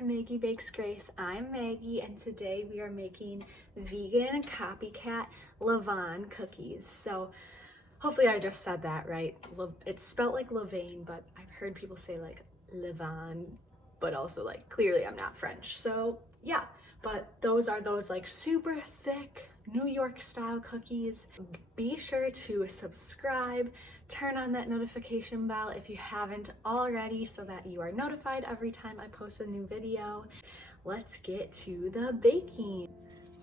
to Maggie Bakes Grace. I'm Maggie and today we are making vegan Copycat Levain cookies. So hopefully I just said that right. It's spelled like Levain, but I've heard people say like Levain, but also like clearly I'm not French. So yeah, but those are those like super thick New York style cookies. Be sure to subscribe, turn on that notification bell if you haven't already so that you are notified every time I post a new video. Let's get to the baking.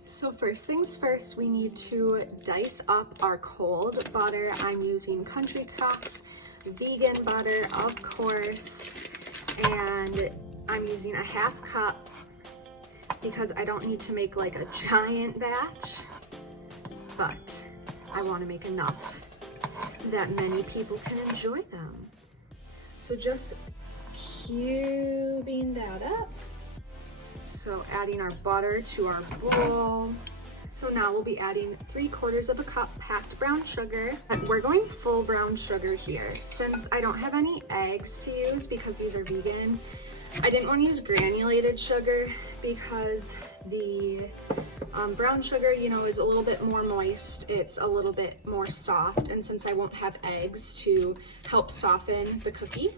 So first things first, we need to dice up our cold butter. I'm using Country Crock's vegan butter, of course, and I'm using a half cup because I don't need to make like a giant batch, but I want to make enough that many people can enjoy them. So just cubing that up. So adding our butter to our bowl. So now we'll be adding 3/4 of a cup packed brown sugar. We're going full brown sugar here. Since I don't have any eggs to use because these are vegan, I didn't want to use granulated sugar because the brown sugar, you know, is a little bit more moist. It's a little bit more soft. And since I won't have eggs to help soften the cookie,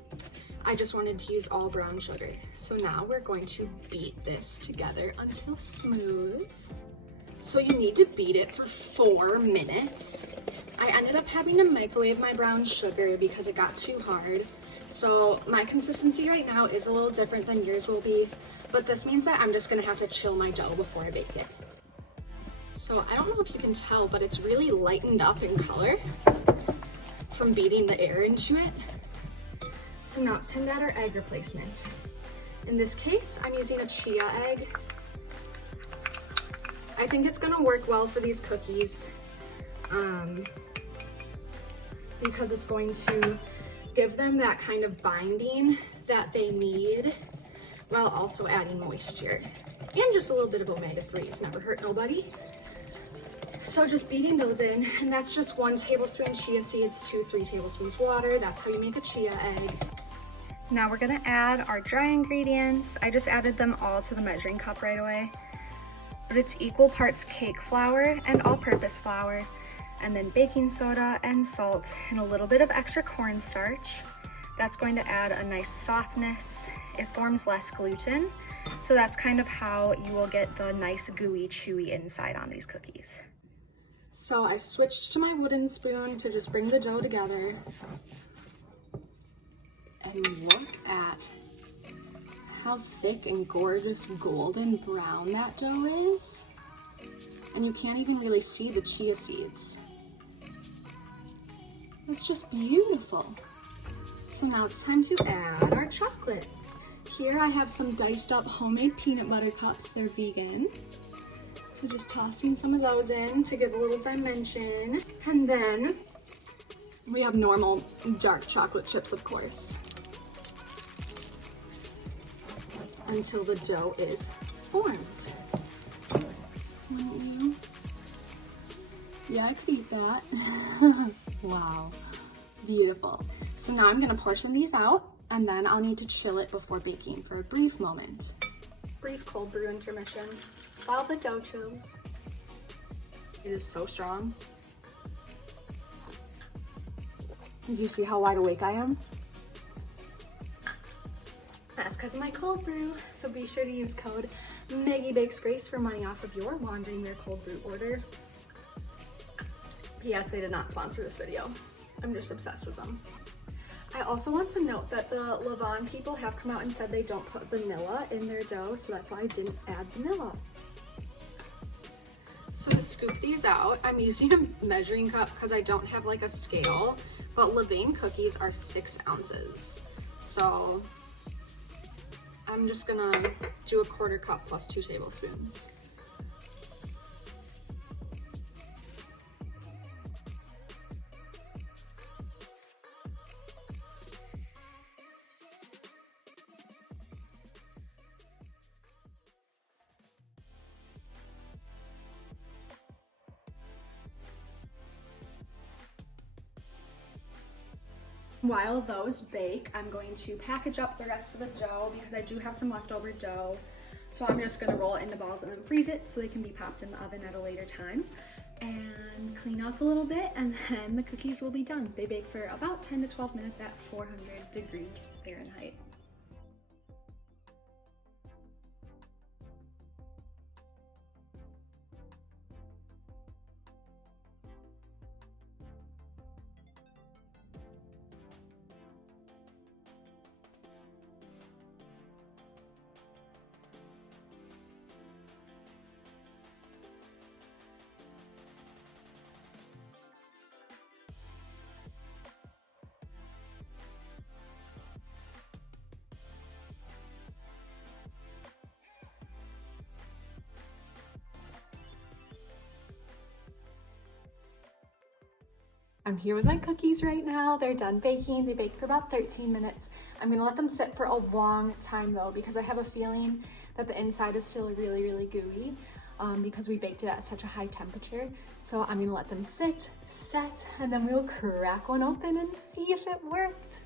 I just wanted to use all brown sugar. So now we're going to beat this together until smooth. So you need to beat it for 4 minutes. I ended up having to microwave my brown sugar because it got too hard. So my consistency right now is a little different than yours will be, but this means that I'm just gonna have to chill my dough before I bake it. So I don't know if you can tell, but it's really lightened up in color from beating the air into it. So now it's time to add our egg replacement. In this case, I'm using a chia egg. I think it's gonna work well for these cookies because it's going to give them that kind of binding that they need while also adding moisture. And just a little bit of omega-3s, never hurt nobody. So just beating those in, and that's just 1 tablespoon chia seeds to 3 tablespoons water. That's how you make a chia egg. Now we're gonna add our dry ingredients. I just added them all to the measuring cup right away. But it's equal parts cake flour and all-purpose flour, and then baking soda and salt and a little bit of extra cornstarch. That's going to add a nice softness. It forms less gluten, so that's kind of how you will get the nice gooey, chewy inside on these cookies. So I switched to my wooden spoon to just bring the dough together. And look at how thick and gorgeous golden brown that dough is. And you can't even really see the chia seeds. It's just beautiful. So now it's time to add our chocolate. Here I have some diced up homemade peanut butter cups. They're vegan. So just tossing some of those in to give a little dimension. And then we have normal dark chocolate chips, of course, until the dough is formed. Yeah, I could eat that. Wow, beautiful. So now I'm gonna portion these out, and then I'll need to chill it before baking for a brief moment. Brief cold brew intermission while the dough chills. It is so strong. Do you see how wide awake I am? That's because of my cold brew. So be sure to use code Maggie Bakes Grace for money off of your Laundry Mirror cold brew order. P.S. They did not sponsor this video. I'm just obsessed with them. I also want to note that the Levain people have come out and said they don't put vanilla in their dough, so that's why I didn't add vanilla. So to scoop these out, I'm using a measuring cup because I don't have like a scale, but Levain cookies are 6 ounces. So I'm just gonna do a 1/4 cup plus 2 tablespoons. while those bake, I'm going to package up the rest of the dough because I do have some leftover dough. So I'm just gonna roll it into balls and then freeze it so they can be popped in the oven at a later time. And clean up a little bit, and then the cookies will be done. They bake for about 10 to 12 minutes at 400 degrees Fahrenheit. I'm here with my cookies right now. They're done baking. They bake for about 13 minutes. I'm gonna let them sit for a long time though, because I have a feeling that the inside is still really, really gooey because we baked it at such a high temperature. So I'm gonna let them sit, set, and then we'll crack one open and see if it worked.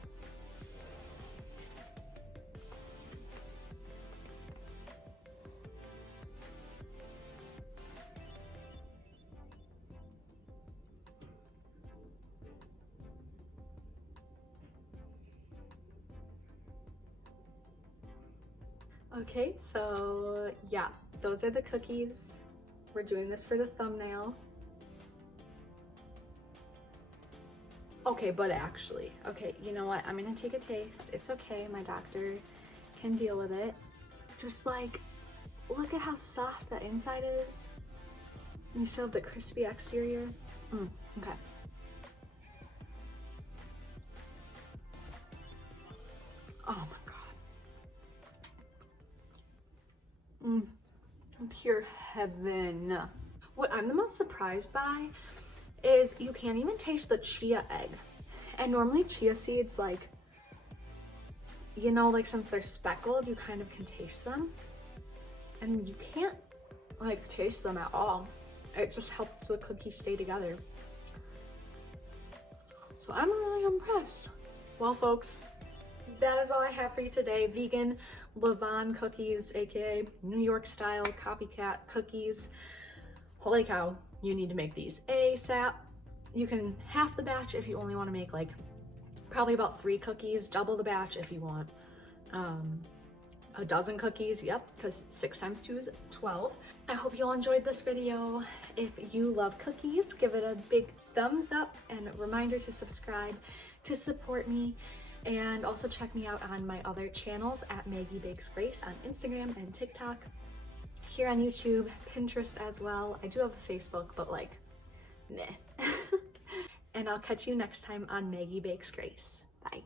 Okay, so yeah, those are the cookies. We're doing this for the thumbnail. Okay, but actually, okay, you know what? I'm gonna take a taste. It's okay, my doctor can deal with it. Just like, look at how soft the inside is. And you still have the crispy exterior. Okay. Oh my God. Pure heaven. What I'm the most surprised by is you can't even taste the chia egg. And normally chia seeds, like, you know, like since they're speckled, you kind of can taste them. And you can't like taste them at all. It just helps the cookies stay together. So I'm really impressed. Well, folks, that is all I have for you today. Vegan Levain cookies, aka New York style Copycat cookies. Holy cow, you need to make these ASAP. You can half the batch if you only want to make like probably about 3 cookies, double the batch if you want a dozen cookies. Yep, because 6 times 2 is 12. I hope you all enjoyed this video. If you love cookies, give it a big thumbs up and a reminder to subscribe to support me. And also check me out on my other channels at Maggie Bakes Grace on Instagram and TikTok. Here on YouTube, Pinterest as well. I do have a Facebook, but like, meh. And I'll catch you next time on Maggie Bakes Grace. Bye.